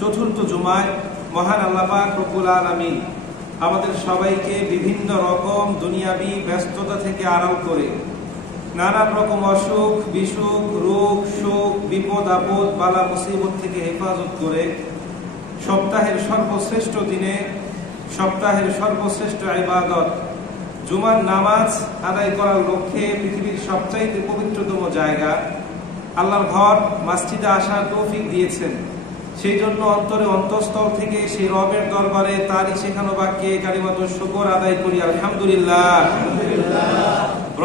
চতুর্থ জুমায় মহান আল্লাহ পাক রব্বুল আলামিন আমাদের সবাইকে বিভিন্ন রকম দুনিয়াবি ব্যস্ততা থেকে আড়াল করে, নানান রকম অসুখ বিসুখ, রোগ শোক, বিপদ আপদ, বালা মুসিবত থেকে হেফাজত করে সপ্তাহের সর্বশ্রেষ্ঠ দিনে সপ্তাহের সর্বশ্রেষ্ঠ ইবাদত জুমার নামাজ আদায় করার লক্ষ্যে পৃথিবীর সবচাইতে পবিত্রতম জায়গা আল্লাহর ঘর মসজিদে আসার তৌফিক দিয়েছেন। সেই জন্য অন্তরে অন্তঃস্থল থেকে সেই রবের দরবারে তারই শেখানো বাক্যে কালিমাতুশ শুকর আদায় করি, আলহামদুলিল্লাহ।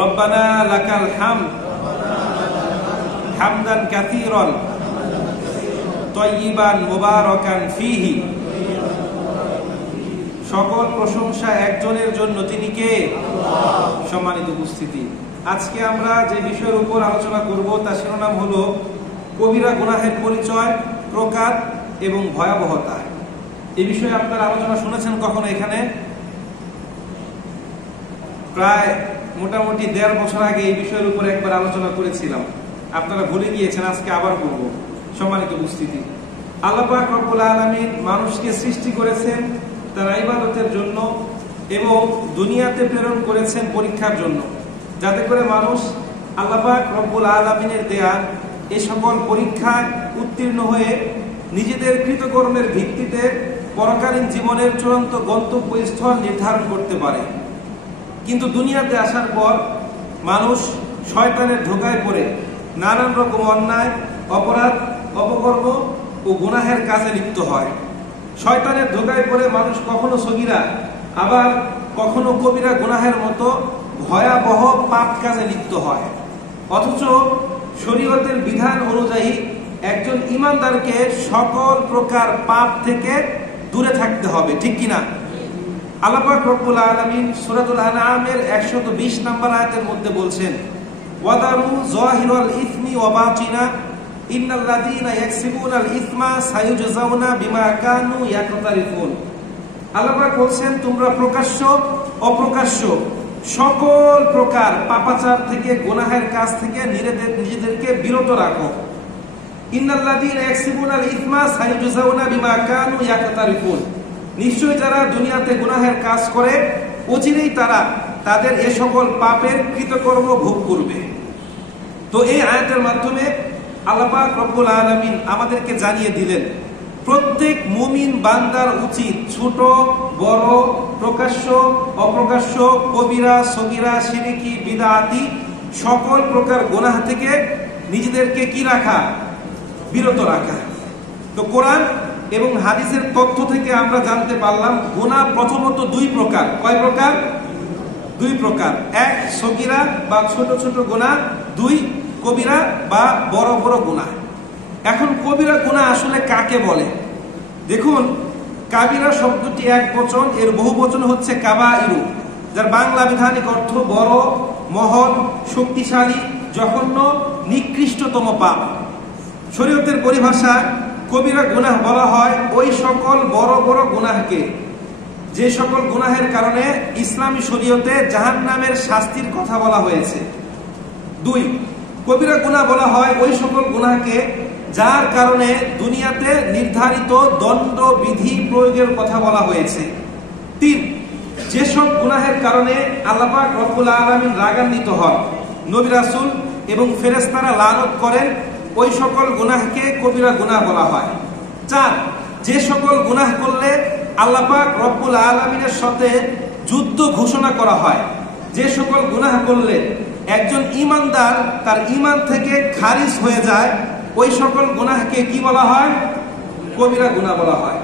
রব্বানা লাকাল হামদ হামদান কাসীরান তাইয়িবান মুবারাকান ফীহি। সকল প্রশংসা একজনের জন্য, তিনি কে? আল্লাহ। সম্মানিত উপস্থিতি, আজকে আমরা যে বিষয়ের উপর আলোচনা করব তার শিরোনাম হলো কবিরা গুনাহের পরিচয়, প্রকার এবং ভয়াবহতা। এই বিষয়ে আপনারা আলোচনা শুনেছেন কখনো? এখানে প্রায় মোটামুটি 1.5 বছর আগে এই বিষয়ের উপর একবার আলোচনা করেছিলাম, আপনারা ভুলে গিয়েছেন, আজকে আবার করব। সম্মানিত উপস্থিতি, আল্লাহ পাক রব্বুল আলামিন মানুষকে সৃষ্টি করেছেন তার ইবাদতের জন্য এবং দুনিয়াতে প্রেরণ করেছেন পরীক্ষার জন্য, যাতে করে মানুষ আল্লাহ পাক রব্বুল আলামিনের দেয়া এই সকল পরীক্ষায় উত্তীর্ণ হয়ে নিজেদের কৃতকর্মের ভিত্তিতে পরকালীন জীবনের চূড়ান্ত গন্তব্যস্থল নির্ধারণ করতে পারে। কিন্তু দুনিয়াতে আসার পর মানুষ শয়তানের ধোঁকায় পড়ে নানান রকম অন্যায়, অপরাধ, অপকর্ম ও গুনাহের কাজে লিপ্ত হয়। শয়তানের ধোঁকায় পড়ে মানুষ কখনো সগীরা আবার কখনো কবিরা গুনাহের মতো ভয়াবহ পাপ কাজে লিপ্ত হয়। অথচ শরীয়তের বিধান অনুযায়ী একজন ঈমানদারকে সকল প্রকার পাপ থেকে দূরে থাকতে হবে, ঠিক কিনা? আল্লাহ পাক রব্বুল আলামিন সূরাতুল আনআমের 120 নম্বর আয়াতের মধ্যে বলছেন, ওয়াদারু যাহিরাল ইসমি ওয়া বাতিনা ইন্নাল্লাযীনা ইয়াকসিবুনাল ইসমা সায়ুজজাউনা বিমা কানু ইয়াকতারিফুন। আল্লাহ পাক বলছেন, তোমরা প্রকাশ্য অপ্রকাশ্য সকল প্রকার পাপাচার থেকে, গুনাহের কাজ থেকে নিজেদেরকে বিরত রাখো। ইন্নাল্লাযীনা ইয়াকসিবুনাল ইসমা সায়ুজজাউনা বিমা কানু ইয়াকতারিফুন। নিশ্চয়ই যারা দুনিয়াতে গুনাহের কাজ করে অচিরেই তারা তাদের এ সকল পাপের কৃতকর্ম ভোগ করবে। তো এই আয়াতের মাধ্যমে আল্লাহ পাক রব্বুল আলামিন আমাদেরকে জানিয়ে দিলেন, প্রত্যেক মুমিন বান্দার উচিত ছোট বড়, প্রকাশ্য অপ্রকাশ্য, কবিরা সগীরা, শিরকি বিদআতি সকল প্রকার গুনাহ থেকে নিজেদেরকে কি রাখা? বিরত রাখা। তো কোরআন এবং হাদিসের তথ্য থেকে আমরা জানতে পারলাম গুনাহ প্রথমত 2 প্রকার। কয় প্রকার? 2 প্রকার। 1 সগীরা বা ছোট ছোট গুনাহ, 2 কবিরা বা বড় বড় গুনাহ। এখন কবিরা গুনাহ আসলে কাকে বলে? দেখুন, কাবিরা শব্দটি এক বচন, এর বহু বচন হচ্ছে কাবাইরু, যার বাংলা বিধানিক অর্থ বড়, মহৎ, শক্তিশালী, জঘন্য, নিকৃষ্টতম পাপ। শরীয়তের পরিভাষায় কবিরা গুনাহ বলা হয় ওই সকল বড় বড় গুনাহকে যে সকল গুনাহের কারণে ইসলামী শরীয়তে জাহান্নামের শাস্তির কথা বলা হয়েছে। 2 কবিরা গুনাহ বলা হয় ওই সকল গুনাহকে যার কারণে দুনিয়াতে নির্ধারিত দণ্ড বিধি প্রয়োগের কথা বলা হয়েছে। 3 যেসব গুনাহের কারণে আল্লাহ পাক রব্বুল আলামিন রাগান্বিত হন, নবী রাসূল এবং ফেরেশতারা লানত করেন, ওই সকল গুনাহকে কবিরা গুনাহ বলা হয়। 4 যে সকল গুনাহ করলে আল্লাহ পাক রব্বুল আলামিনের সাথে যুদ্ধ ঘোষণা করা হয়, যে সকল গুনাহ করলে একজন ঈমানদার তার ঈমান থেকে খারিজ হয়ে যায়, ওই সকল গুনাহকে কি বলা হয়? কবিরা গুনাহ বলা হয়।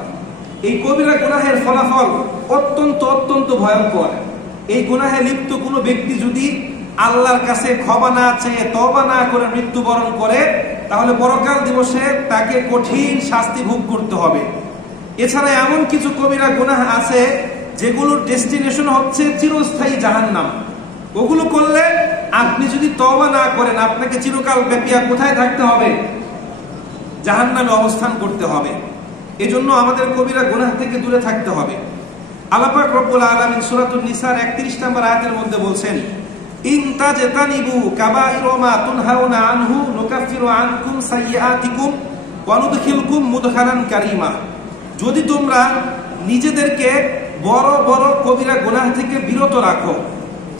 এই কবিরা গুনাহের ফলাফল অত্যন্ত অত্যন্ত ভয়ঙ্কর। এই গুনাহে লিপ্ত কোনো ব্যক্তি যদি আল্লাহর কাছে ক্ষমা না চেয়ে তওবা না করে মৃত্যুবরণ করে, তাহলে পরকাল দিবসে তাকে কঠিন শাস্তি ভোগ করতে হবে। এছাড়া এমন কিছু কবিরা গুনাহ আছে যেগুলোর ডেস্টিনেশন হচ্ছে চিরস্থায়ী জাহান্নাম। ওগুলো করলে আপনি যদি তওবা না করেন, আপনাকে চিরকাল ব্যাপী কোথায় থাকতে হবে? জাহান্নামে অবস্থান করতে হবে। এজন্য আমাদের কবিরা গুনাহ থেকে দূরে থাকতে হবে। আল্লাহ পাক রব্বুল আলামিন সূরাতুন নিসার 31 নম্বর আয়াতের মধ্যে বলছেন, ইন তাজতানিবু কাবাইরা মা তুনহাউনা আনহু নুকাফিরু আনকুম সাইয়্যাতিকুম ওয়ানুদখিলকুম মুদখালান কারীমা, যদি তোমরা নিজেদেরকে বড় বড় কবিরা গুনাহ থেকে বিরত রাখো,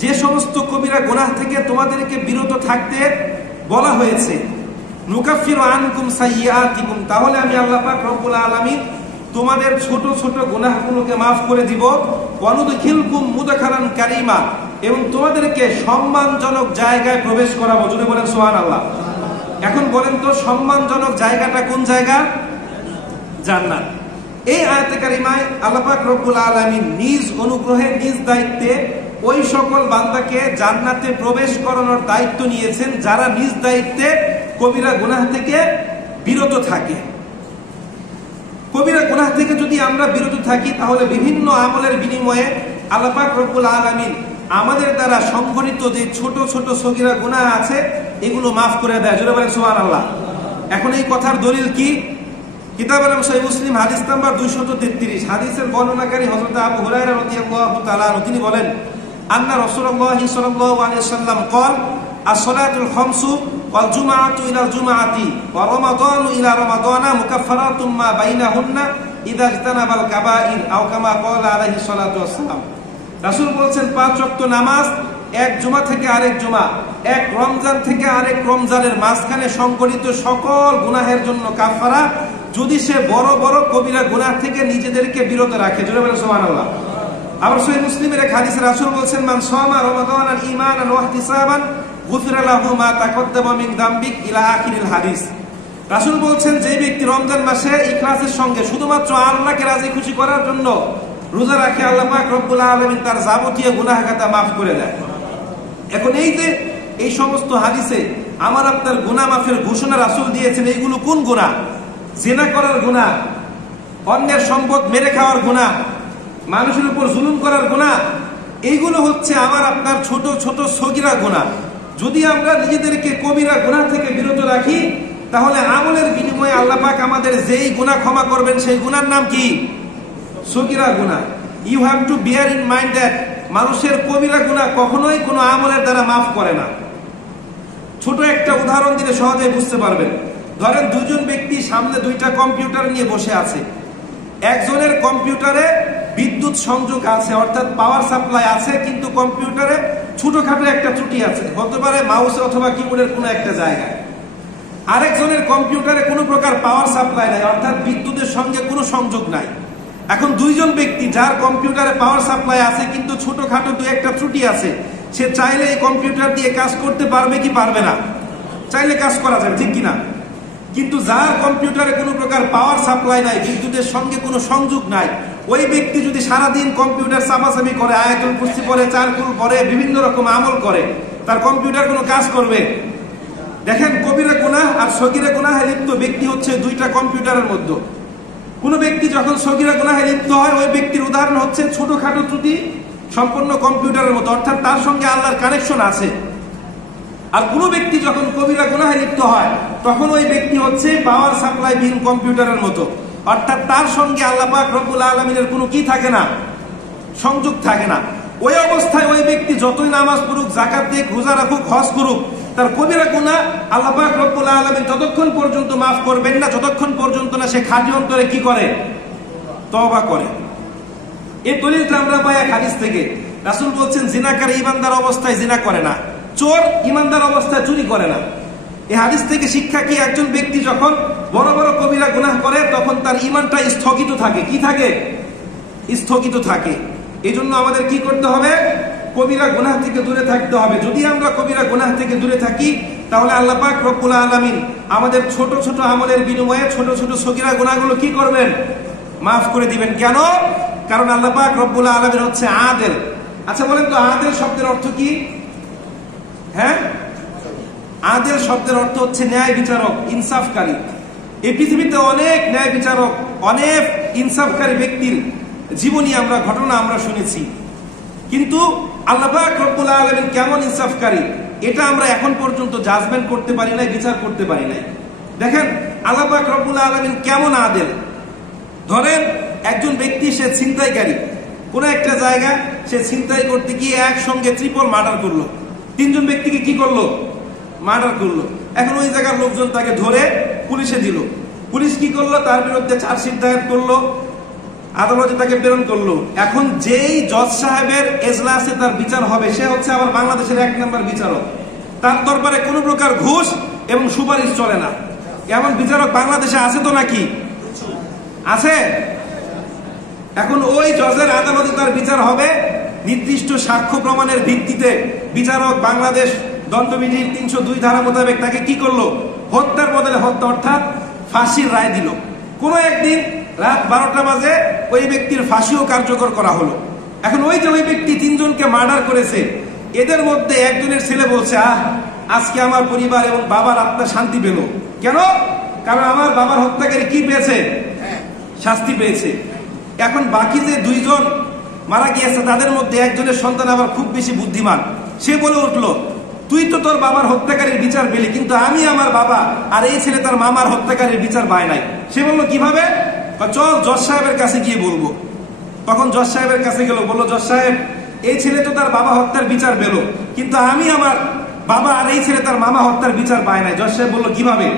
যে সমস্ত কবিরা গুনাহ থেকে তোমাদেরকে বিরত থাকতে বলা হয়েছে, নুকাফিরু আনকুম সাইয়্যাতিকুম, তাহলে আমি আল্লাহ পাক রব্বুল আলামিন তোমাদের ছোট ছোট গুনাহগুলোকে মাফ করে দিব। ওয়ানুদখিলকুম মুদখালান কারীমা, এবং তোমাদেরকে সম্মানজনক জায়গায় প্রবেশ করাবো। যদি বলেন সুবহানাল্লাহ। এখন বলেন তো সম্মানজনক জায়গাটা কোন জায়গা? জান্নাত। এই আয়াতে কারিমায় আল্লাহ পাক রব্বুল আলামিন নিজ অনুগ্রহে নিজ দায়িত্বে ওই সকল বান্দাকে জান্নাতে প্রবেশ করানোর দায়িত্ব নিয়েছেন যারা নিজ দায়িত্বে কবিরা গুনাহ থেকে বিরত থাকে। কবিরা গুনাহ থেকে যদি আমরা বিরত থাকি তাহলে বিভিন্ন আমলের বিনিময়ে আল্লাহ পাক রব্বুল আলামিন আমাদের দ্বারা সংঘটিত যে ছোট ছোট সগীরা গুনাহ আছে এগুলো মাফ করে দেয়। জোরে বলেন সুবহানাল্লাহ। এখন এই কথার দলিল কি? কিতাবুল সহিহ মুসলিম হাদিস নাম্বার 233, হাদিসের বর্ণনাকারী হযরত আবু হুরায়রা রাদিয়াল্লাহু তাআলা আনহু, তিনি বলেন, আন্না রাসূলুল্লাহ সাল্লাল্লাহু আলাইহি ওয়াসাল্লাম قال as-salatul khamsu wal jumu'atu ila al-jumu'ati wa ramadanu ila ramadana mukaffaratun ma bainahunna idza ijtanaba al-kaba'ir aw kama qala alayhi salatu wassalam। রাসূল বলেন 5 ওয়াক্ত নামাজ এক জুমা থেকে আরেক জুমা, এক রমজান থেকে আরেক রমজানের মাঝখানে সংঘটিত সকল গুনাহের জন্য কাফারা, যদি সে বড় বড় কবিরা গুনাহ থেকে নিজেদেরকে বিরত রাখে। জোরে বলেন সুবহানাল্লাহ। আবার সহিহ মুসলিমের এক হাদিসে রাসূল বলেন, মান সামা রমাদানান ঈমানান ওয়া ইহতিসাবান গুফিরা লাহু মা তাকদ্দামা মিন যামবিক ইলা আখিরিল হাদিস। রাসূল বলেন, যে ব্যক্তি রমজান মাসে ইখলাসের সঙ্গে শুধুমাত্র আল্লাহকে রাজি খুশি করার জন্য রোজা রাখে, আল্লাহ পাক রব্বুল আলামিন তার যাবতীয় গুনাহ খাতা maaf করে দেয়। এখন এই যে এই সমস্ত হাদিসে আমার আপনার গুনাহ মাফের ঘোষণা রাসূল দিয়েছেন, এইগুলো কোন গুনাহ? জিনা করার গুনাহ, অন্যের সম্পদ মেরে খাওয়ার গুনাহ, মানুষের উপর জুলুম করার গুনাহ, এইগুলো হচ্ছে আমার আপনার ছোট ছোট সগীরা গুনাহ। যদি আমরা নিজেদেরকে কবিরা গুনাহ থেকে বিরত রাখি তাহলে আমলের বিনিময়ে আল্লাহ পাক আমাদের যেই গুনাহ ক্ষমা করবেন সেই গুনার নাম কি? সগীরা গুনাহ। You have to bear in mind that মানুষের কবিরা গুনাহ কখনোই কোনো আমলের দ্বারা মাফ করে না। ছোট একটা উদাহরণ দিলে সহজেই বুঝতে পারবেন। ধরেন দুজন ব্যক্তি সামনে দুইটা কম্পিউটার নিয়ে বসে আছে। একজনের কম্পিউটারে বিদ্যুৎ সংযোগ আছে, অর্থাৎ পাওয়ার সাপ্লাই আছে, কিন্তু কম্পিউটারে ছোটখাটো একটা ত্রুটি আছে, হতে পারে মাউসে অথবা কিবোর্ডের কোনো একটা জায়গায়। আরেকজনের কম্পিউটারে কোনো প্রকার পাওয়ার সাপ্লাই নাই, অর্থাৎ বিদ্যুতের সঙ্গে কোনো সংযোগ নাই। এখন দুইজন ব্যক্তি, যার কম্পিউটারে পাওয়ার সাপ্লাই আছে কিন্তু ছোটখাটো দু একটা ত্রুটি আছে, সে চাইলে এই কম্পিউটার দিয়ে কাজ করতে পারবে কি পারবে না? চাইলে কাজ করা যাবে, ঠিক কিনা? কিন্তু যার কম্পিউটারে কোনো প্রকার পাওয়ার সাপ্লাই নাই, বিদ্যুতের সঙ্গে কোনো সংযোগ নাই, ওই ব্যক্তি যদি সারাদিন কম্পিউটার চাপাচাপি করে, আয়াতুল কুরসি পড়ে, চারকুল পড়ে, বিভিন্ন রকম আমল করে, তার কম্পিউটার কোনো কাজ করবে? দেখেন, কবিরা গুনাহ আর সগীরা গুনাহে লিপ্ত ব্যক্তি হচ্ছে দুইটা কম্পিউটারের মধ্যে। কোন ব্যক্তি যখন সগীরা গুনাহে লিপ্ত হয়, ওই ব্যক্তির উদাহরণ হচ্ছে ছোটখাটো ত্রুটি সম্পূর্ণ কম্পিউটারের মতো, অর্থাৎ তার সঙ্গে আল্লাহর কানেকশন আছে। আর কোন ব্যক্তি যখন কবিরা গুনাহে লিপ্ত হয় তখন ওই ব্যক্তি হচ্ছে পাওয়ার সাপ্লাই বিহীন কম্পিউটারের মতো, অর্থাৎ তার সঙ্গে আল্লাহ পাক রব্বুল আলামিনের কোনো কি থাকে না? সংযোগ থাকে না। ওই অবস্থায় ওই ব্যক্তি যতই নামাজ পড়ুক, যাকাত দিক, রোজা রাখুক, হজ করুক, তার কবিরা গুনাহ আল্লাহ পাক রব্বুল আলামিন ততক্ষণ পর্যন্ত মাফ করবেন না যতক্ষণ পর্যন্ত না সে খাঁটি অন্তরে কি করে? তওবা করে। এই দলিলটা আমরা পাই এক হাদিস থেকে। রাসূল বলছেন, জিনাকার ঈমানদার অবস্থায় জিনা করে না, চোর ঈমানদার অবস্থায় চুরি করে না। এই হাদিস থেকে শিক্ষা কি? একজন ব্যক্তি যখন বড় বড় কবিরা গুনাহ করে তখন তার ঈমানটা স্থগিত থাকে। কি থাকে? স্থগিত থাকে। এই জন্য আমাদের কি করতে হবে? কবিরা গুনাহ থেকে দূরে থাকতে হবে। যদি আমরা কবিরা গুনাহ থেকে দূরে থাকি তাহলে আল্লাহ পাক রব্বুল আলামিন আমাদের ছোট ছোট আমলের বিনিময়ে ছোট ছোট সগীরা গুনাহগুলো কি করবেন? মাফ করে দিবেন। কেন? কারণ আল্লাহ পাক রব্বুল আলামিন হচ্ছে আদেল। আচ্ছা বলেন তো, আদেল শব্দের অর্থ কি? হ্যাঁ, আদেল শব্দের অর্থ হচ্ছে ন্যায় বিচারক, ইনসাফকারী। এই পৃথিবীতে অনেক ন্যায় বিচারক, অনেক ইনসাফকারী ব্যক্তির জীবনী আমরা, ঘটনা আমরা শুনেছি, কিন্তু আল্লাহ পাক রব্বুল আলামিন কেমন ইনসাফকারী এটা আমরা এখন পর্যন্ত জাজমেন্ট করতে পারি নাই, বিচার করতে পারি নাই। দেখেন আল্লাহ পাক রব্বুল আলামিন কেমন আদেল। ধরেন একজন ব্যক্তি, সে ছিনতাইকারী, কোন একটা জায়গা সে ছিনতাই করতে গিয়ে একসঙ্গে ট্রিপল মার্ডার করলো, তিনজন ব্যক্তিকে কি করলো? মার্ডার করলো। এখন ওই জায়গার লোকজন তাকে ধরে পুলিশে দিল। পুলিশ কি করলো? তার বিরুদ্ধে চার্জশিট দায়ের করলো, আদালতে তাকে প্রেরণ করলো। এখন যেই জজ সাহেবের এজলাসে তার বিচার হবে সে হচ্ছে আবার বাংলাদেশের 1 নম্বর বিচারক। তার দরবারে কোনো প্রকার ঘুষ এবং সুপারিশ চলে না। এমন বিচারক বাংলাদেশে আছে তো নাকি? আছে। এখন ওই জজের আদালতে তার বিচার হবে নির্দিষ্ট সাক্ষ্য প্রমাণের ভিত্তিতে। বিচারক বাংলাদেশ দণ্ডবিধির 302 ধারা মোতাবেক তাকে কি করলো? হত্যার বদলে হত্যা অর্থাৎ ফাঁসির রায় দিল। কোনো একদিন রাত 12টা বাজে ওই ব্যক্তির ফাঁসিও কার্যকর করা হলো। এখন ওই যে ওই ব্যক্তি 3 জনকে মার্ডার করেছে, এদের মধ্যে একজনের ছেলে বলছে, আজকে আমার পরিবার এবং বাবার আত্মা শান্তি পেল। কেন? কারণ আমার বাবার হত্যাকারী কি পেয়েছে? শাস্তি পেয়েছে। এখন বাকি যে 2 জন মারা গিয়েছে তাদের মধ্যে একজনের সন্তান আবার খুব বেশি বুদ্ধিমান। সে বলে উঠলো, তুই তো তোর বাবার হত্যাকারীর বিচার পেলি, কিন্তু আমি আমার বাবা আর এই ছেলে তার মামার হত্যাকারীর বিচার পায় নাই। সে বললো কিভাবে? চল জজ সাহেবের কাছে গিয়ে বলবো। তখন জজ সাহেবের কাছে গেল, বললো, জজ সাহেব, এই ছেলে তো তার বাবা হত্যার বিচার পেল, কিন্তু আমি আমার বাবা আর এই ছেলে তার মামা হত্যার বিচার পায় নাই। জজ সাহেব বললো কিভাবে?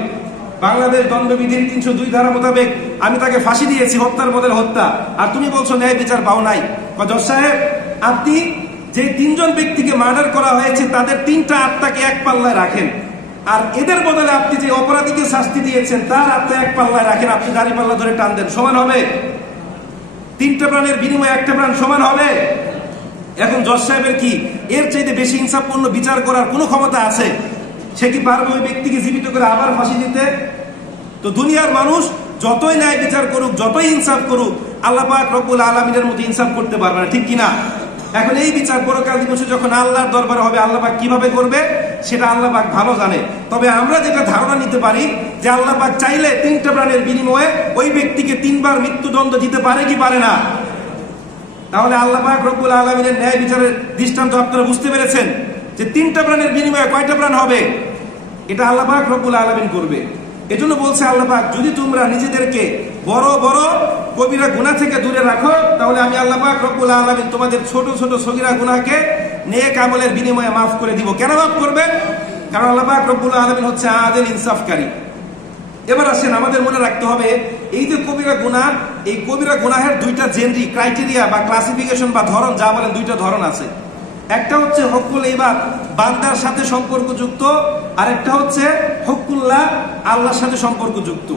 বাংলাদেশ দণ্ডবিধির 302 ধারা মোতাবেক আমি তাকে ফাঁসি দিয়েছি, হত্যার বদলে হত্যা, আর তুমি বলছো ন্যায় বিচার পাও নাই। জজ সাহেব, আপনি যে 3 জন ব্যক্তিকে মার্ডার করা হয়েছে তাদের 3টা আত্মাকে এক পাল্লায় রাখেন, আর এদের বদলে আপনি যে অপরাধীকে শাস্তি দিয়েছেন তার আত্মা এক পাল্লায় রাখেন, আপনি দাড়ি পাল্লা ধরে টান দেন, সমান হবে? 3টা প্রাণের বিনিময়ে 1টা প্রাণ সমান হবে? এখন জজ সাহেবের কি এর চাইতে বেশি ইনসাফপূর্ণ বিচার করার কোনো ক্ষমতা আছে? সে কি পারবে ওই ব্যক্তিকে জীবিত করে আবার ফাঁসি দিতে? তো দুনিয়ার মানুষ যতই ন্যায় বিচার করুক, যতই ইনসাফ করুক, আল্লাহ পাক রব্বুল আলামিনের মতো ইনসাফ করতে পারবে না, ঠিক কিনা? এখন এই বিচার পরকাল দিবসে যখন আল্লাহর দরবারে হবে, আল্লাহ পাক কিভাবে করবে সেটা আল্লাহ পাক ভালো জানে। তবে আমরা যেটা ধারণা নিতে পারি যে আল্লাহ পাক চাইলে 3টা প্রাণের বিনিময়ে ওই ব্যক্তিকে 3 বার মৃত্যুদণ্ড দিতে পারে কি পারে না? তাহলে আল্লাহ পাক রব্বুল আলামিনের ন্যায় বিচারের দৃষ্টান্ত আপনারা বুঝতে পেরেছেন যে 3টা প্রাণের বিনিময়ে কয়টা প্রাণ হবে? এটা আল্লাহ পাক রব্বুল আলামিন করবে। এজন্য বলছে আল্লাহ পাক, যদি তোমরা নিজেদেরকে বড় বড় কবিরা গুনাহ থেকে দূরে রাখো, তাহলে আমি আল্লাহ পাক রব্বুল আলামিন তোমাদের ছোট ছোট সগীরা গুনাহকে নেক আমলের বিনিময়ে মাফ করে দিব। কেন মাফ করবেন? কারণ আল্লাহ পাক রব্বুল আলামিন হচ্ছে আদিল ইনসাফকারী। এবার আসেন, আমাদের মনে রাখতে হবে এই যে কবিরা গুনাহ, এই কবিরা গুনাহের 2টা জেনারি ক্রাইটেরিয়া বা ক্লাসিফিকেশন বা ধরন, যা বলেন 2টা ধরন আছে। একটা হচ্ছে হকুল ইবাদ, বান্দার সাথে সম্পর্কযুক্ত, আর একটা হচ্ছে হকুল্লাহ, আল্লাহর সাথে সম্পর্কযুক্ত।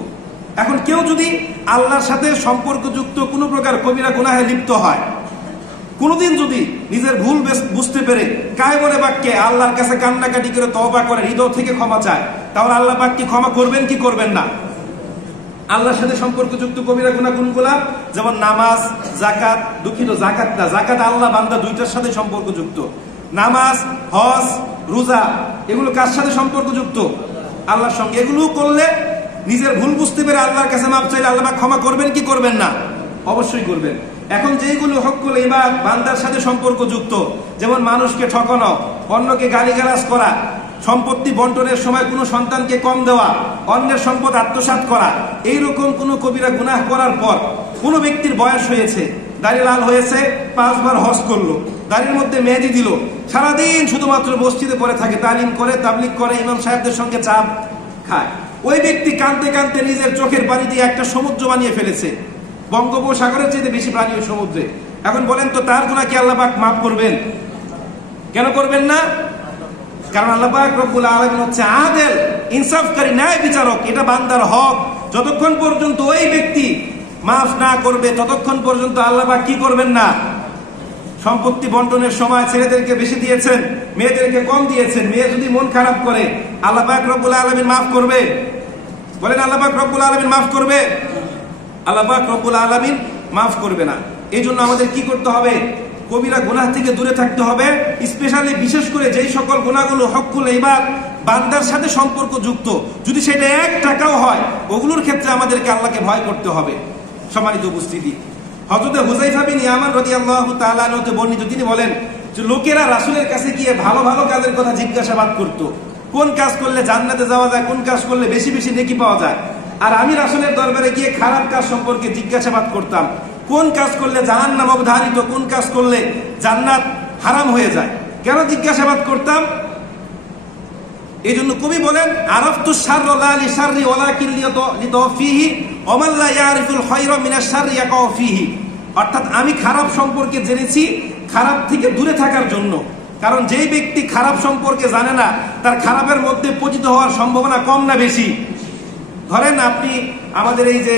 এখন কেউ যদি আল্লাহর সাথে সম্পর্কযুক্ত কোনো প্রকার কবিরা গুনাহে লিপ্ত হয়, কোনোদিন যদি নিজের ভুল বুঝতে পেরে কায়মনে বাক্যে আল্লাহর কাছে কান্নাকাটি করে তওবা করে হৃদয় থেকে ক্ষমা চায়, তাহলে আল্লাহ পাক কি ক্ষমা করবেন কি করবেন না? আল্লাহর সাথে সম্পর্কযুক্ত কবিরা গুনাহ কোনগুলা? যেমন নামাজ, যাকাত, দুঃখিত যাকাত না, যাকাত আল্লাহ বান্দা 2টার সাথে সম্পর্কযুক্ত। নামাজ, হজ, রোজা, এগুলো কার সাথে সম্পর্কযুক্ত? আল্লাহর সঙ্গে। এগুলো করলে নিজের ভুল বুঝতে পেরে আল্লাহর কাছে মাপ চাইলে আল্লাহ পাক ক্ষমা করবেন কি করবেন না? অবশ্যই করবেন। এখন যেগুলো হকুল ইবাদ, বান্দার সাথে সম্পর্কযুক্ত, যেমন মানুষকে ঠকানো, অন্যকে গালিগালাজ করা, সম্পত্তি বন্টনের সময় কোনো সন্তানকে কম দেওয়া, অন্যের সম্পদ আত্মসাৎ করা, এইরকম কোনো কবিরা গুনাহ করার পর কোনো ব্যক্তির বয়স হয়েছে, দাড়ি লাল হয়েছে, 5 বার হজ করলো, দাড়ির মধ্যে মেহেদি দিল, সারাদিন শুধুমাত্র মসজিদে পড়ে থাকে, তালিম করে, তাবলিগ করে, ইমাম সাহেবদের সঙ্গে চা খায়, ওই ব্যক্তি কাঁদতে কাঁদতে নিজের চোখের পানি দিয়ে একটা সমুদ্র বানিয়ে ফেলেছে। বঙ্গোপসাগরের চাইতে বেশি পানি ওই সমুদ্রে। এখন বলেন তো তার গুনাহ কি আল্লাহ পাক মাফ করবেন? কেন করবেন না? কারণ আল্লাহ পাক রব্বুল আলামিন হচ্ছে আদিল ইনসাফকারী, ন্যায় বিচারক। এটা বান্দার হক। যতক্ষণ পর্যন্ত ওই ব্যক্তি মাফ না করবে ততক্ষণ পর্যন্ত আল্লাহ পাক কি করবেন না? সম্পত্তি বন্টনের সময় ছেলেদেরকে বেশি দিয়েছেন, মেয়েদেরকে কম দিয়েছেন, মেয়ে যদি মন খারাপ করে আল্লাহ পাক রব্বুল আলামিন মাফ করবে? বলেন আল্লাহ পাক রব্বুল আলামিন মাফ করবে? আল্লাহ পাক রব্বুল আলামিন মাফ করবে না। এই জন্য আমাদের কি করতে হবে? কবিরা গুনাহ থেকে দূরে থাকতে হবে। স্পেশালি বিশেষ করে যেই সকল গুনাহগুলো হকুল ইবাদ, বান্দার সাথে সম্পর্কযুক্ত, যদি সেটা 1 টাকাও হয়, ওগুলোর ক্ষেত্রে আমাদেরকে আল্লাহকে ভয় করতে হবে। সম্মানিত উপস্থিতি, হযরত হুযায়ফা বিন ইয়ামান রাদিয়াল্লাহু তাআলা আনহু বর্ণিত, তিনি বলেন যে লোকেরা রাসূলের কাছে গিয়ে ভালো ভালো কাজের কথা জিজ্ঞাসাবাদ করত, কোন কাজ করলে জান্নাতে যাওয়া যায়, কোন কাজ করলে বেশি বেশি নেকি পাওয়া যায়। আর আমি রাসূলের দরবারে গিয়ে খারাপ কাজ সম্পর্কে জিজ্ঞাসাবাদ করতাম, কোন কাজ করলে জাহান্নাম অবধারিত, কোন কাজ করলে জান্নাত হারাম হয়ে যায়। কেন জিজ্ঞাসাবাদ করতাম? এই জন্য কবি বলেন আরাফতু শাররা লা লিশাররি ওয়ালাকিন লিতাওফিহি ওয়া মান লা ইয়ারিফুল খায়রা মিনাশ শাররি ইয়াকাউ ফিহি। অর্থাৎ আমি খারাপ সম্পর্কে জেনেছি খারাপ থেকে দূরে থাকার জন্য। কারণ যেই ব্যক্তি খারাপ সম্পর্কে জানে না তার খারাপের মধ্যে পতিত হওয়ার সম্ভাবনা কম না বেশি? ধরেন আপনি আমাদের এই যে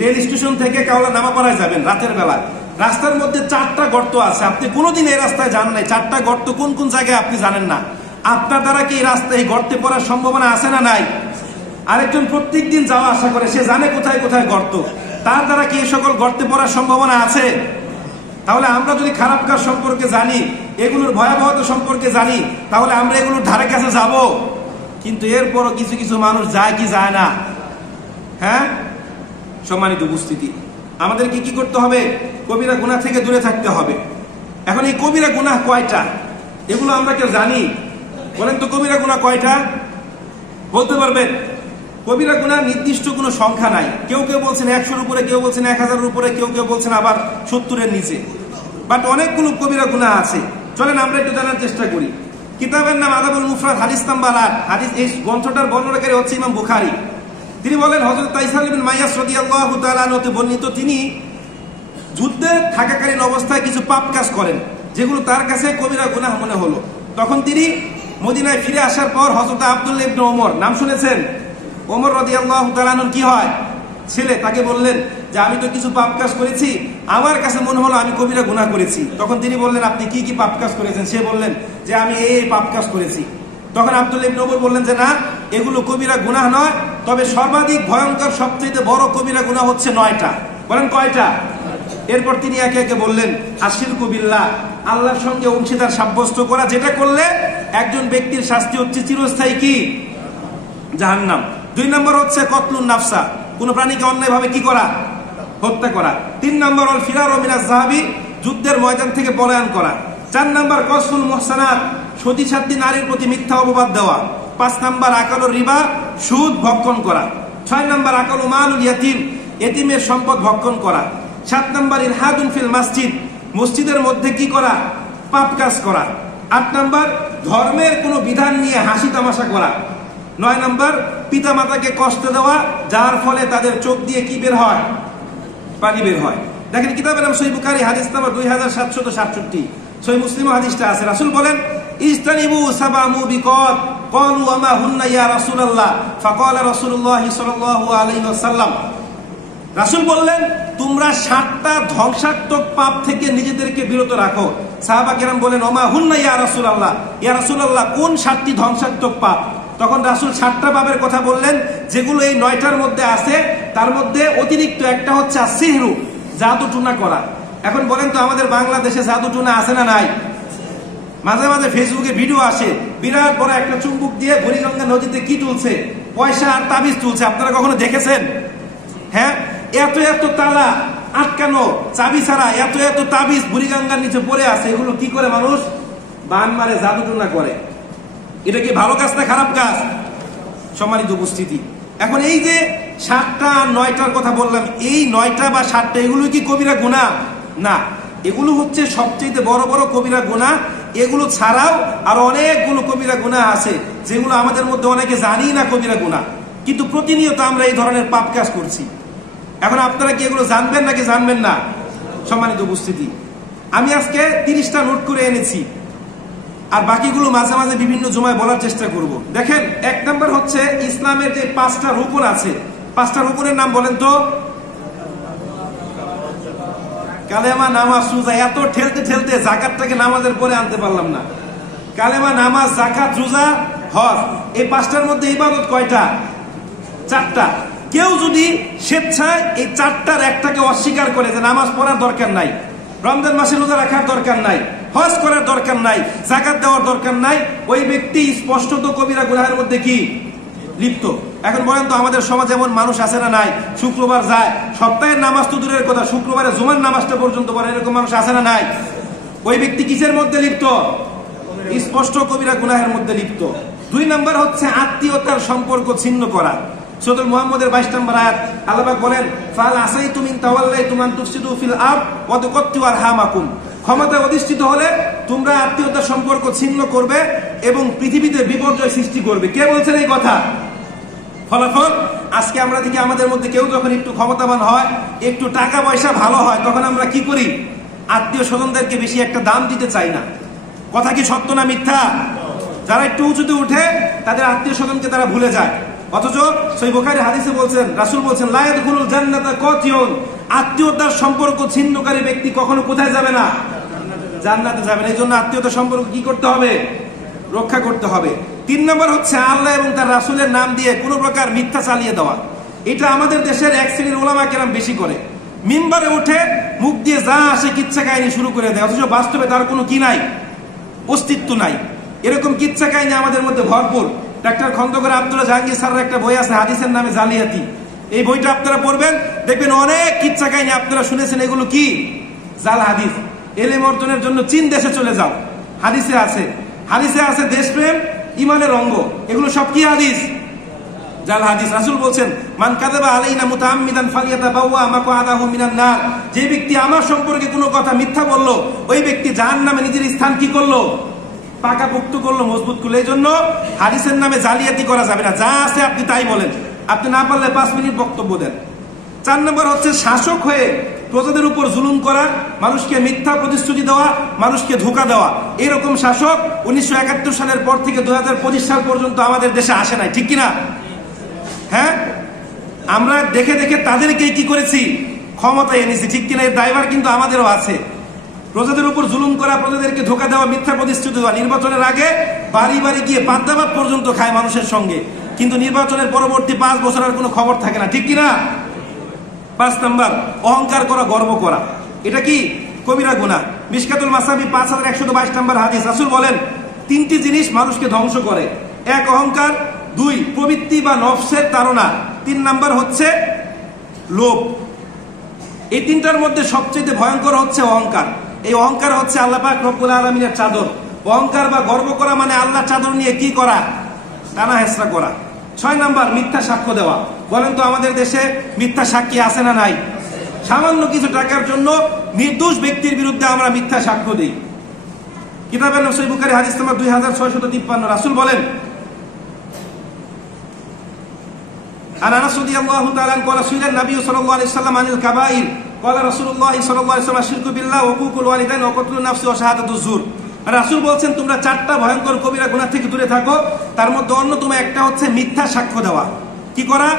রেল স্টেশন থেকে কাওলা নামাপাড়ায় যাবেন রাতের বেলা, রাস্তার মধ্যে 4টা গর্ত আছে, আপনি কোনোদিন এই রাস্তায় যান নাই, 4টা গর্ত কোন কোন জায়গায় আপনি জানেন না। আপনার দ্বারা কি এই রাস্তায় গর্তে পড়ার সম্ভাবনা আছে না নাই? আরেকজন প্রত্যেকদিন যাওয়া আসা করে, সে জানে কোথায় কোথায় গর্ত, তার দ্বারা কি এই সকল গর্তে পড়ার সম্ভাবনা আছে? তাহলে আমরা যদি খারাপ কাজ সম্পর্কে জানি, এগুলোর ভয়াবহতা সম্পর্কে জানি, তাহলে আমরা এগুলোর ধারে কাছে যাব। কিন্তু এরপরও কিছু কিছু মানুষ যায় কি যায় না? হ্যাঁ, সম্মানিত উপস্থিতি, আমাদেরকে কি করতে হবে? কবিরা গুনাহ থেকে দূরে থাকতে হবে। এখন এই কবিরা গুনাহ কয়টা, এগুলো আমরা কেউ জানি? বলেন তো কবিরা গুনাহ কয়টা বলতে পারবেন? কবিরা গুনাহ নির্দিষ্ট কোনো সংখ্যা নাই। কেউ কেউ বলছেন 100-র উপরে, কেউ বলছেন 1000-এর উপরে, কেউ কেউ বলছেন আবার 70-এর নিচে। বাট অনেকগুলো কবিরা গুনাহ আছে। চলেন আমরা একটু জানার চেষ্টা করি। কিতাবের নাম আদাবুল মুফরাদ, হাদিস নাম্বার 8। হাদিস, এই গ্রন্থটার বর্ণনাকারী হচ্ছে ইমাম বুখারী। তিনি বলেন হযরত তাইসার ইবনে মাইয়াস রাদিয়াল্লাহু তাআলা আনহু বর্ণিত, তিনি যুদ্ধে থাকাকালীন অবস্থায় কিছু পাপ কাজ করেন যেগুলো তার কাছে কবিরা গুনাহ মনে হলো। তখন তিনি মদিনায় ফিরে আসার পর হযরত আব্দুল্লাহ ইবনে ওমর, নাম শুনেছেন? ওমর রাদিয়াল্লাহু তাআলা আনহুর কি হয়? ছেলে। তাকে বললেন যে আমি তো কিছু পাপ কাজ করেছি, আমার কাছে মনে হলো আমি কবিরা গুনাহ করেছি। তখন তিনি বললেন আপনি কি কি পাপ কাজ করেছেন? সে বললেন যে আমি এই পাপ কাজ করেছি। তখন আব্দুল্লাহ ইবনে ওমর বললেন যে না, এগুলো কবিরা গুনাহ নয়, তবে সর্বাধিক ভয়ঙ্কর সবচেয়ে বড় কবিরা গুনাহ হচ্ছে 9টা। বলেন কয়টা? এরপর তিনি একে একে বললেন আশিরকু বিল্লাহ, আল্লাহর সঙ্গে অংশীদার সাব্যস্ত করা, যেটা করলে একজন ব্যক্তির শাস্তি হচ্ছে চিরস্থায়ী কি? জাহান্নাম। 2 নম্বর হচ্ছে কতলুন নাফসা, কোন প্রাণীকে অন্যায়ভাবে কি করা? হত্যা করা। 3 নম্বর হল ফিরারু মিনাজ যাহাবি, যুদ্ধের ময়দান থেকে পলায়ন করা। 4 নম্বর কসফুল মুহসানাত, সতীসাধ্যী নারীর প্রতি মিথ্যা অপবাদ দেওয়া। 5 নম্বর আকালুর রিবা, সুদ ভক্ষণ করা। 6 নম্বর আকালু মালুল ইয়াতিম, এতিমের সম্পদ ভক্ষণ করা। 7 নম্বর ইলহাদুন ফিল মসজিদ, মসজিদের মধ্যে কি করা? পাপ কাজ করা। 8 নম্বর ধর্মের কোনো বিধান নিয়ে হাসি তামাশা করা। 9 নম্বর পিতা মাতাকে কষ্ট দেওয়া, যার ফলে তাদের চোখ দিয়ে কি বের হয়? পানি বের হয়। দেখেন কিতাবের নাম সহিহ বুখারী, হাদিস নাম্বার 2767। সহিহ মুসলিমে হাদিসটা আছে। রাসূল বলেন ইস্তানিবু সাবা মুবিকাত, ক্বালু ওয়া মা হুন্না ইয়া রাসূলুল্লাহ, ফাকালা রাসূলুল্লাহ সাল্লাল্লাহু আলাইহি ওয়াসাল্লাম, রাসূল বললেন তোমরা 7টা ধ্বংসাত্মক পাপ থেকে নিজেদেরকে বিরত রাখো। সাহাবা কেরাম বলেন ওমা হুন্না ইয়া রাসূলুল্লাহ, ইয়া রাসূলুল্লাহ কোন 7টি ধ্বংসাত্মক পাপ? তখন রাসূল 7টা পাপের কথা বললেন, যেগুলো এই 9টার মধ্যে আছে। তার মধ্যে অতিরিক্ত একটা হচ্ছে সিহরু, জাদু টুনা করা। এখন বলেন তো আমাদের বাংলাদেশে জাদু টুনা আছে না নাই? মাঝে মাঝে ফেসবুকে ভিডিও আসে, বিরাট বড় একটা চুম্বক দিয়ে বুড়িগঙ্গা নদীতে কি তুলছে? পয়সা আর তাবিজ তুলছে। আপনারা কখনো দেখেছেন? হ্যাঁ, এত এত তালা আটকানো, চাবি ছাড়া এত এত তাবিজ বুড়িগঙ্গার নিচে পড়ে আছে। এগুলো কি করে মানুষ? বান মারে, জাদু টুনা করে। এটা কি ভালো কাজ না খারাপ কাজ? সম্মানিত উপস্থিতি, এখন এই যে 7টা 9টার কথা বললাম, এই 9টা বা 7টা এগুলো কি কবিরা গুনাহ? না, এগুলো হচ্ছে সবচেয়ে বড় বড় কবিরা গুনাহ। এগুলো ছাড়াও আরো অনেকগুলো কবিরা গুনাহ আছে যেগুলো আমাদের মধ্যে অনেকে জানি না কবিরা গুনাহ, কিন্তু প্রতিনিয়ত আমরা এই ধরনের পাপ কাজ করছি। এখন আপনারা কি এগুলো জানবেন নাকি জানবেন না? সম্মানিত উপস্থিতি, আমি আজকে 30টা নোট করে এনেছি, আর বাকিগুলো মাঝে মাঝে বিভিন্ন জমায় বলার চেষ্টা করব। দেখেন, 1 নম্বর হচ্ছে ইসলামের যে 5টা রুকন আছে। 5টা রুকনের নাম বলেন তো? কালেমা, নামাজ, রোজা। এত ঠেলতে ঠেলতে যাকাতটাকে নামাজের পরে আনতে পারলাম না। কালেমা, নামাজ, যাকাত, রোজা, হজ, এই 5টার মধ্যে ইবাদত কয়টা? 4টা। কেউ যদি স্বেচ্ছায় এই 4টার একটাকে অস্বীকার করে, যে নামাজ পড়ার দরকার নাই, রমজান মাসে রোজা রাখার দরকার নাই, হজ করার দরকার নাই, যাকাত দেওয়ার দরকার নাই, ওই ব্যক্তি স্পষ্টত কবিরা গুনাহের মধ্যে কি লিপ্ত। এখন বলেন তো আমাদের সমাজে এমন মানুষ আছে না নাই? শুক্রবার যায়, সপ্তাহের নামাজ তো দূরের কথা, শুক্রবারে জুমার নামাজটা পর্যন্ত পড়ে, এরকম মানুষ আছে না নাই? ওই ব্যক্তি কিসের মধ্যে লিপ্ত? স্পষ্ট কবিরা গুনাহের মধ্যে লিপ্ত। 2 নম্বর হচ্ছে আত্মীয়তার সম্পর্ক ছিন্ন করা। সূরা মুহাম্মদের 22 নম্বর আয়াত, আল্লাহ পাক বলেন ফাল আসাইতুম ইন তাওয়াল্লাইতুম আন তুফসিদু ফিল আরদ ওয়া তুকাত্তিউ আরহামাকুম, ক্ষমতায় অধিষ্ঠিত হলে তোমরা আত্মীয়তার সম্পর্ক ছিন্ন করবে এবং পৃথিবীতে বিপর্যয় সৃষ্টি করবে। কে বলছেন এই কথা? ফলাফল আজকে আমরা দেখি আমাদের মধ্যে কেউ যখন একটু ক্ষমতাবান হয়, একটু টাকা পয়সা ভালো হয়, তখন আমরা কি করি? আত্মীয় স্বজনদেরকে বেশি একটা দাম দিতে চাই না। কথা কি সত্য না মিথ্যা? যারা একটু উঁচুতে উঠে তাদের আত্মীয় স্বজনকে তারা ভুলে যায়। অথচ সহিহ বুখারী হাদিসে বলছেন, রাসূল বলছেন, লা ইয়াদখুলুল জান্নাতা কাতিয়ুন, আত্মীয়তার সম্পর্ক ছিন্নকারী ব্যক্তি কখনো কোথায় যাবে না? জান্নাতে যাবে না। এই জন্য আত্মীয়তার সম্পর্ক কি করতে হবে? রক্ষা করতে হবে। 3 নম্বর হচ্ছে আল্লাহ এবং তার রাসূলের নাম দিয়ে কোনো প্রকার মিথ্যা চালিয়ে দেওয়া। এটা আমাদের দেশের এক শ্রেণীর উলামা কেরাম বেশি করে। মিম্বারে উঠে মুখ দিয়ে যা আসে কিচ্ছা কাহিনী শুরু করে দেয়, অথচ বাস্তবে তার কোনো কি নাই, অস্তিত্ব নাই। এরকম কিচ্ছা কাহিনী আমাদের মধ্যে ভরপুর। ডাক্তার খন্দকার আব্দুল্লাহ জাহাঙ্গীর স্যারের একটা বই আছে হাদিসের নামে জালিয়াতি। এই বইটা আপনারা পড়বেন, দেখবেন অনেক কিচ্ছা কাহিনী আপনারা শুনেছেন, এগুলো কি জাল হাদিস। এলেম অর্জনের জন্য চীন দেশে চলে যাও, হাদিসে আছে। হাদিসে আছে দেশপ্রেম, ইমানের অঙ্গ, এগুলো সব কি হাদিস? জাল হাদিস। রাসূল বলছেন, মান কাযাবা আলাইনা মুতাআম্মিদান ফালিয়াতাবাওয়া মাকআদাহু মিনান নার, যে ব্যক্তি আমার সম্পর্কে কোনো কথা মিথ্যা বলল, ওই ব্যক্তি জাহান্নামে নিজের স্থান কি করলো? পাকাপোক্ত করলো, মজবুত করলো। এই জন্য হাদিসের নামে জালিয়াতি করা যাবে না। যা আছে আপনি তাই বলেন, আপনি না পারলে 5 মিনিট বক্তব্য দেন। 4 নম্বর হচ্ছে শাসক হয়ে প্রজাদের উপর জুলুম করা, মানুষকে মিথ্যা প্রতিশ্রুতি দেওয়া, মানুষকে ধোঁকা দেওয়া। এরকম শাসক 1971 সালের পর থেকে 2025 সাল পর্যন্ত আমাদের দেশে আসে নাই, ঠিক কিনা? হ্যাঁ, আমরা দেখে দেখে তাদেরকে কি করেছি? ক্ষমতায় এনেছি, ঠিক কিনা? এর দায়ভার কিন্তু আমাদেরও আছে। প্রজাদের উপর জুলুম করা, প্রজাদেরকে ধোঁকা দেওয়া, মিথ্যা প্রতিশ্রুতি দেওয়া। নির্বাচনের আগে বাড়ি বাড়ি গিয়ে পান্তাভাত পর্যন্ত খায় মানুষের সঙ্গে, কিন্তু নির্বাচনের পরবর্তী 5 বছর আর কোনো খবর থাকে না, ঠিক কিনা? 5 নম্বর, অহংকার করা, গর্ব করা। এটা কি কবিরা গুনাহ। মিশকাতুল মাসাবি 5122 নম্বর হাদিস। রাসূল বলেন, 3টি জিনিস মানুষকে ধ্বংস করে। 1 অহংকার, 2 প্রবৃত্তি বা নফসের তাড়না, 3 নম্বর হচ্ছে লোভ। এই 3টার মধ্যে সবচেয়ে ভয়ঙ্কর হচ্ছে অহংকার। এই অহংকার হচ্ছে আল্লাহ পাক রব্বুল আলামিনের চাদর। অহংকার বা গর্ব করা মানে আল্লাহর চাদর নিয়ে কি করা? টানা হেঁচড়া করা। 6 নম্বর, মিথ্যা সাক্ষ্য দেওয়া। বলেন তো আমাদের দেশে মিথ্যা সাক্ষী আছে না নাই? সামান্য কিছু টাকার জন্য নির্দোষ ব্যক্তির বিরুদ্ধে আমরা মিথ্যা সাক্ষ্য দিই। কিতাবের নাম সহিহ বুখারী হাদিস নম্বর 2653। রাসূল বলেন, আর আনাস রাদিয়াল্লাহু তাআলা قال سئل النبي صلى الله عليه وسلم عن الكبائر قال رسول الله صلى الله عليه وسلم الشرك بالله وحقوق الوالدين وقتل النفس وشهادة الزور। রাসূল বলছেন, তোমরা 4টা ভয়ঙ্কর কবিরা গুনাহ থেকে দূরে থাকো, তার মধ্যে অন্যতম একটা হচ্ছে মিথ্যা সাক্ষ্য দেওয়া। কি করা?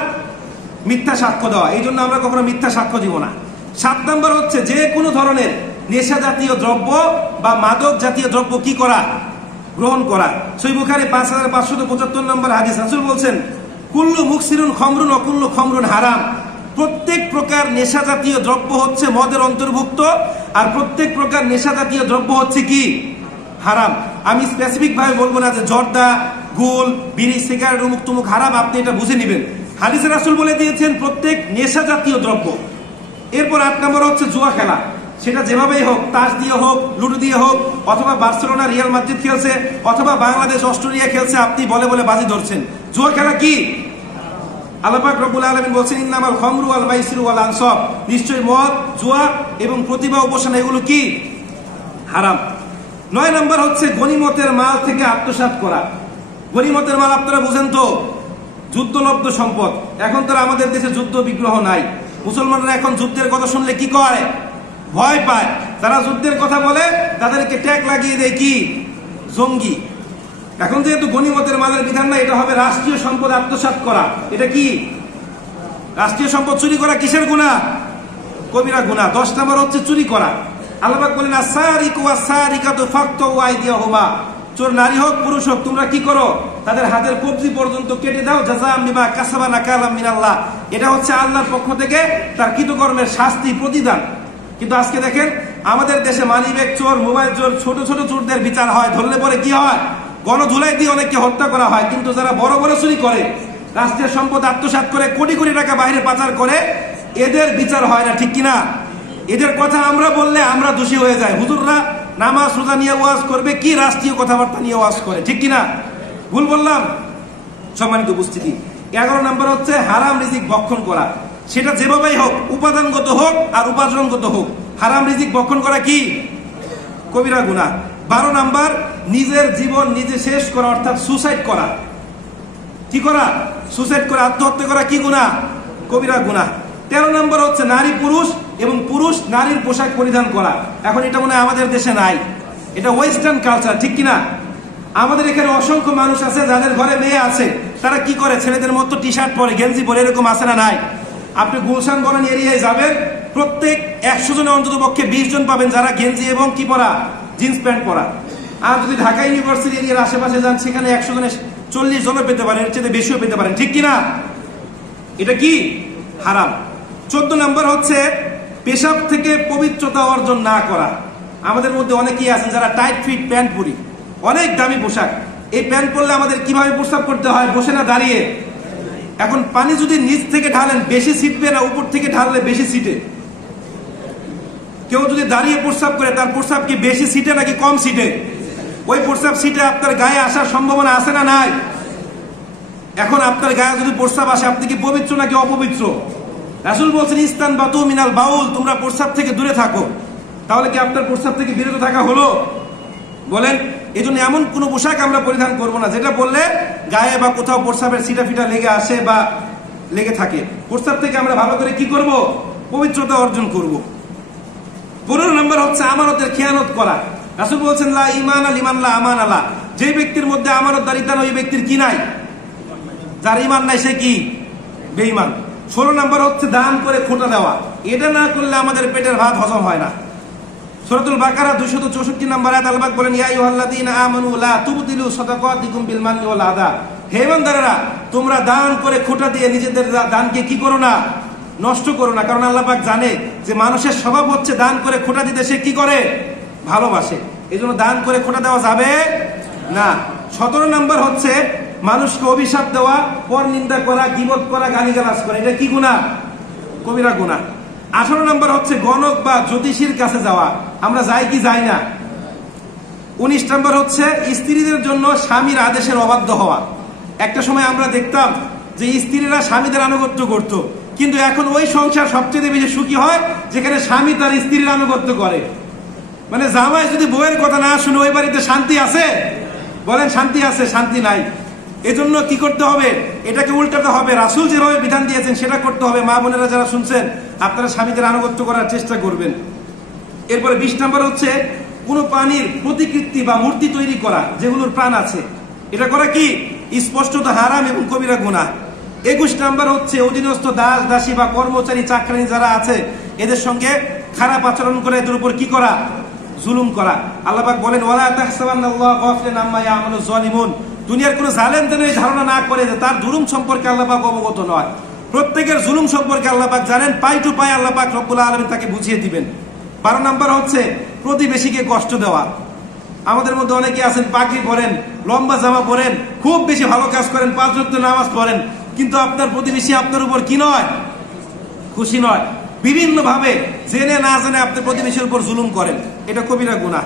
মিথ্যা সাক্ষ্য দেওয়া। এই জন্য আমরা কখনো মিথ্যা সাক্ষ্য দিব না। 7 নম্বর হচ্ছে যে কোনো ধরনের নেশা জাতীয় দ্রব্য বা মাদক জাতীয় দ্রব্য কি করা? গ্রহণ করা। সহিহ বুখারী 5575 নম্বর হাদিস। রাসূল বলছেন, কুল্লু মুকসিরুন খামরুন ওয়া কুল্লু খামরুন হারাম। প্রত্যেক প্রকার নেশা জাতীয় দ্রব্য হচ্ছে মদের অন্তর্ভুক্ত, আর প্রত্যেক প্রকার নেশা জাতীয় দ্রব্য হচ্ছে কি? হারাম। আমি স্পেসিফিক ভাবে বলবো না যে জর্দা, গুল, বিড়ি, সিগারেট উমুক তুমুক হারাম, আপনি এটা বুঝে নেবেন। হাদিসে রাসূল বলে দিয়েছেন প্রত্যেক নেশা জাতীয় দ্রব্য। এরপর 8 নম্বর হচ্ছে জুয়া খেলা। সেটা যেভাবেই হোক, তাস দিয়ে হোক, লুডো দিয়ে হোক, অথবা বার্সেলোনা রিয়াল মাদ্রিদ খেলছে, অথবা বাংলাদেশ অস্ট্রেলিয়া খেলছে, আপনি বলে বলে বাজি ধরছেন। জুয়া খেলা কি? আল্লাহ পাক রব্বুল আলামিন বলেন, ইন্নামাল খামরু ওয়াল মাইসিরু ওয়াল আনসাব, নিশ্চয়ই মদ, জুয়া এবং প্রতিভা উপাসনা এগুলো কি? হারাম। 9 নম্বর হচ্ছে গনিমতের মাল থেকে আত্মসাৎ করা। গনিমতের মাল আপনারা বুঝেন তো? যুদ্ধলব্ধ সম্পদ। এখন তো আমাদের দেশে যুদ্ধ বিগ্রহ নাই। মুসলমানরা এখন যুদ্ধের কথা শুনলে কি করে? ভয় পায়। তারা যুদ্ধের কথা বলে তাদেরকে ট্যাগ লাগিয়ে দেয় কি? জঙ্গি। এখন যেহেতু গনিমতের মালের বিধান না, এটা হবে রাষ্ট্রীয় সম্পদ আত্মসাৎ করা। এটা কি? রাষ্ট্রীয় সম্পদ চুরি করা কিসের গুনাহ? কবিরা গুনাহ। 10 নম্বর হচ্ছে চুরি করা। আল্লাহ পাক বলেন, আস-সারিকু ওয়াস-সারিকাতু ফাকতু আইদিয়াহুমা, চোর নারী হোক পুরুষ হোক, তোমরা কি করো? তাদের হাতের কবজি পর্যন্ত কেটে দাও, জাযাআম বিমা কাসাবা নাকালাম মিনাল্লাহ। এটা হচ্ছে আল্লাহর পক্ষ থেকে তার কৃতকর্মের শাস্তি, প্রতিদান। কিন্তু আজকে দেখেন আমাদের দেশে মানিব্যাগ চোর, মোবাইল চোর, ছোট ছোট চোরদের বিচার হয়, ধরলে পরে কি হয়? গণধুলাই দিয়ে অনেককে হত্যা করা হয়। কিন্তু যারা বড় বড় চুরি করে, রাষ্ট্রের সম্পদ আত্মসাৎ করে, কোটি কোটি টাকা বাইরে পাচার করে, এদের বিচার হয় না, ঠিক কিনা? এদের কথা আমরা বললে আমরা দোষী হয়ে যাই। হুজুররা নামাজ রোজা নিয়ে ওয়াজ করবে, কি রাষ্ট্রীয় কথাবার্তা নিয়ে ওয়াজ করে, ঠিক কিনা? ভুল বললাম? সম্মানিত উপস্থিতি, 11 নম্বর হচ্ছে হারাম রিজিক ভক্ষণ করা। সেটা যেভাবেই হোক, উপাদানগত হোক আর উপার্জনগত হোক, হারাম রিজিক ভক্ষণ করা কি? কবিরা গুনাহ। 12 নাম্বার নিজের জীবন নিজে শেষ করা, অর্থাৎ সুসাইড করা। কি করা? সুসাইড করা, আত্মহত্যা করা কি গুনাহ? কবিরা গুনাহ। 13 নম্বর হচ্ছে নারী পুরুষ এবং পুরুষ নারীর পোশাক পরিধান করা। এখন এটা মনে হয় আমাদের দেশে নাই, এটা ওয়েস্টার্ন কালচার, ঠিক কিনা? আমাদের এখানে অসংখ্য মানুষ আছে যাদের ঘরে মেয়ে আছে, তারা কি করে? ছেলেদের মতো টি শার্ট পরে, গেঞ্জি পরে, এরকম আছে না নাই? আপনি গুলশান বনানী এরিয়ায় যাবেন, প্রত্যেক 100 জনে অন্তত পক্ষে 20 জন পাবেন যারা গেঞ্জি এবং কি পরা? জিন্স প্যান্ট পরা। আর যদি ঢাকা ইউনিভার্সিটি এরিয়ার আশেপাশে যান, সেখানে 100 জনে 40 জনও পেতে পারেন, এর চেয়ে বেশিও পেতে পারেন, ঠিক কিনা? এটা কি? হারাম। 14 নম্বর হচ্ছে পেশাব থেকে পবিত্রতা অর্জন না করা। আমাদের মধ্যে অনেকেই আছেন যারা টাইট ফিট প্যান্ট পরি, অনেক দামি পোশাক। এই প্যান্ট পরলে আমাদের কিভাবে প্রস্রাব করতে হয়? বসে না দাঁড়িয়ে? এখন পানি যদি নিচ থেকে ঢালেন বেশি ছিটবে না উপর থেকে ঢাললে বেশি ছিটে? কেউ যদি দাঁড়িয়ে প্রস্রাব করে তার প্রস্রাব কি বেশি ছিটে নাকি কম ছিটে? ওই প্রস্রাব ছিটে আপনার গায়ে আসার সম্ভাবনা আছে না নাই? এখন আপনার গায়ে যদি প্রস্রাব আসে, আপনি কি পবিত্র নাকি অপবিত্র? রাসূল বলছেন ইস্তান বাতু মিনাল বাউল, তোমরা প্রস্রাব থেকে দূরে থাকো। তাহলে কি আপনার প্রস্রাব থেকে বিরত থাকা হলো? বলেন। এই জন্য এমন কোন পোশাক আমরা পরিধান করব না যেটা বললে গায়ে বা কোথাও প্রস্রাবের ছিটা ফিটা লেগে আসে বা লেগে থাকে। প্রস্রাব থেকে আমরা ভালো করে কি করব? পবিত্রতা অর্জন করব। 15 নম্বর হচ্ছে আমানতের খেয়ানত করা। রাসূল বলছেন লা ঈমান লিমান লা আমান আলা, যে ব্যক্তির মধ্যে আমানতদারিতা ওই ব্যক্তির কি নাই? যার ঈমান নাই সে কি? বেঈমান। 16 নম্বর হচ্ছে দান করে খোটা দেওয়া। এটা না করলে আমাদের পেটের ভাত হজম হয় না। সূরাতুল বাকারা 264 নম্বর আয়াত আল্লাহ পাক বলেন ইয়া আইয়ুহাল্লাযীনা আমানু লা তুবতিলু সাদাকাতিকুম বিল মান্নি ওয়াল আযা, হে ইমানদাররা তোমরা দান করে খোটা দিয়ে নিজেদের দানকে কি করো না? নষ্ট করো না। কারণ আল্লাহ পাক জানে যে মানুষের স্বভাব হচ্ছে দান করে খোটা দিতে সে কি করে? ভালোবাসে। এজন্য দান করে খোটা দেওয়া যাবে না। 17 নম্বর হচ্ছে মানুষকে অভিশাপ দেওয়া, পর নিন্দা করা, গীবত করা, গালিগালাজ করা। এটা কি গুনাহ? কবিরা গুনাহ। 18 নম্বর হচ্ছে গণক বা জ্যোতিষীর কাছে যাওয়া। আমরা যাই কি যাই না? 19 নম্বর হচ্ছে স্ত্রীদের জন্য স্বামীর আদেশের অবাধ্য হওয়া। একটা সময় আমরা দেখতাম যে স্ত্রীরা স্বামীদের আনুগত্য করত, কিন্তু এখন ওই সংসার সবচেয়ে বেশি সুখী হয় যেখানে স্বামী তার স্ত্রীর আনুগত্য করে। মানে জামাই যদি বউয়ের কথা না শুনে ওই বাড়িতে শান্তি আছে? বলেন শান্তি আছে? শান্তি নাই। এজন্য কি করতে হবে? এটাকে উল্টাতে হবে। রাসূল যেভাবে বিধান দিয়েছেন সেটা করতে হবে। মা বোনেরা যারা শুনছেন, আপনারা স্বামীদের আনুগত্য করার চেষ্টা করবেন। এরপরে 20 নম্বর হচ্ছে কোন প্রাণীর প্রতিকৃতি বা মূর্তি তৈরি করা যেগুলোর প্রাণ আছে, এটা করা কি? স্পষ্টত হারাম এবং কবিরা গুনাহ। 21 নম্বর হচ্ছে অধীনস্থ দাস দাসী বা কর্মচারী চাকরানি যারা আছে এদের সঙ্গে খারাপ আচরণ করে এদের উপর কি করা? জুলুম করা। আল্লাহ পাক বলেন ওয়ালা তাহসাবান্নাল্লাহা গাফিলান আম্মা ইয়ামালুজ জালিমুন, দুনিয়ার কোন জালেম যেন এই ধারণা না করে যে তার জুলুম সম্পর্কে আল্লাহ পাক অবগত নয়। প্রত্যেকের জুলুম সম্পর্কে আল্লাহ পাক জানেন, পাই টু পাই আল্লাহ পাক রব্বুল আলামিন তাকে বুঝিয়ে দিবেন। 12 নম্বর হচ্ছে প্রতিবেশীকে কষ্ট দেওয়া। আমাদের মধ্যে অনেকে আছেন পাখি পরেন, লম্বা জামা পরেন, খুব বেশি ভালো কাজ করেন, 5 ওয়াক্ত নামাজ পড়েন, কিন্তু আপনার প্রতিবেশী আপনার উপর কি নয়? খুশি নয়। বিভিন্ন ভাবে জেনে না জেনে আপনার প্রতিবেশীর উপর জুলুম করেন, এটা কবিরা গুনাহ।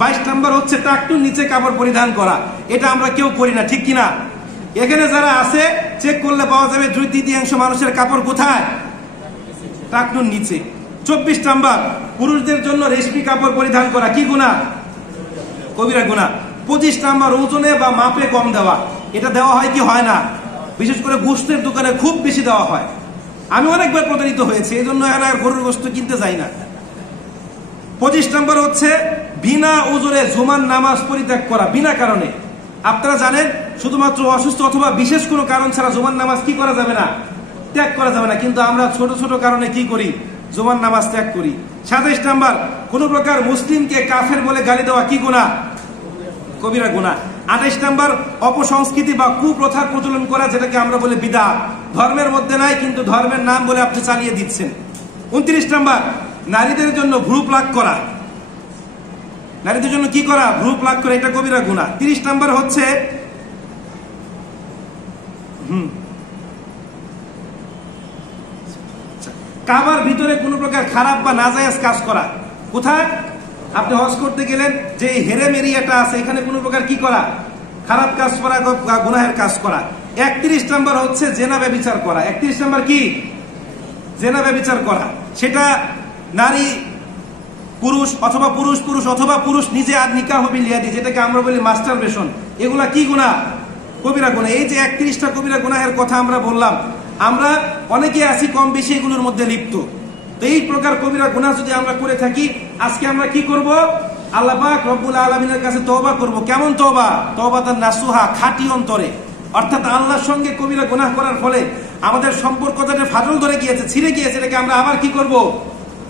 22 নম্বর হচ্ছে টাকটুর নিচে কাপড় পরিধান করা। এটা আমরা কেউ করি না, ঠিক কিনা? এখানে যারা আছে চেক করলে পাওয়া যাবে 2/3 মানুষের কাপড় কোথায়? টাকটুর নিচে। 24 নম্বর পুরুষদের জন্য রেশমি কাপড় পরিধান করা কি গুনাহ? কবিরা গুনাহ। 25 নম্বর ওজনে বা মাপে কম দেওয়া। এটা দেওয়া হয় কি হয় না? বিশেষ করে গোশতের দোকানে খুব বেশি দেওয়া হয়। আমি অনেকবার প্রতারিত হয়েছি, এই জন্য আর গরুর গোশত কিনতে যাই না। 25 নম্বর হচ্ছে বিনা ওজরে জুমার নামাজ পরিত্যাগ করা, বিনা কারণে। আপনারা জানেন শুধুমাত্র অসুস্থ অথবা বিশেষ কোনো কারণ ছাড়া জুমার নামাজ কি করা যাবে না? ত্যাগ করা যাবে না। কিন্তু আমরা ছোট ছোট কারণে কি করি? জুমার নামাজ ত্যাগ করি। 27 নম্বর কোন প্রকার মুসলিমকে কাফের বলে গালি দেওয়া কি গুনাহ? কবিরা গুনাহ। 28 নম্বর অপসংস্কৃতি বা কুপ্রথার প্রচলন করা, যেটাকে আমরা বলি বিদআত। ধর্মের মধ্যে নাই কিন্তু ধর্মের নাম বলে আপনি চালিয়ে দিচ্ছেন। 29 নম্বর নারীদের জন্য ভ্রু প্লাক করা। নারীদের জন্য কি করা? ভ্রু প্লাক করা, এটা কবিরা গুনাহ। 30 নম্বর হচ্ছে কাবার ভিতরে কোন প্রকার খারাপ বা নাজায়েজ কাজ করা। কোথায়? আপনি হজ করতে গেলেন, যে হেরেম এরিয়াটা আছে এখানে কোন প্রকার কি করা? খারাপ কাজ করা, গুনাহের কাজ করা। 31 নম্বর হচ্ছে জেনা ব্যভিচার করা। 31 নম্বর কি? জেনা ব্যভিচার করা। সেটা নারী পুরুষ অথবা পুরুষ পুরুষ অথবা পুরুষ নিজে আর নিকাহ বিলিয়াদি, যেটাকে আমরা বলি মাস্টারবেশন, এগুলা কি গুনাহ? কবিরা গুনাহ। এই যে 31টা কবিরা গুনাহের কথা আমরা বললাম, আমরা অনেকে আছি কম বেশি এগুলোর মধ্যে লিপ্ত। তো এই প্রকার কবিরা গুনাহ যদি আমরা করে থাকি, আজকে আমরা কি করব? আল্লাহ পাক রব্বুল আলামিনের কাছে তওবা করব। কেমন তওবা? তওবাতান নাসুহা, খাঁটি অন্তরে। অর্থাৎ আল্লাহর সঙ্গে কবিরা গুনাহ করার ফলে আমাদের সম্পর্ক যাতে ফাটল ধরে গিয়েছে, ছিঁড়ে গিয়েছে, এটাকে আমরা আবার কি করব?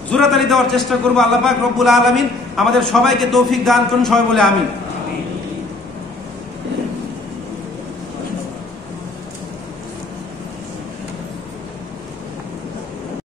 জোড়াতালি দেওয়ার চেষ্টা করব। আল্লাহ পাক রব্বুল আলামিন আমাদের সবাইকে তৌফিক দান করুন, সবাই বলে আমিন।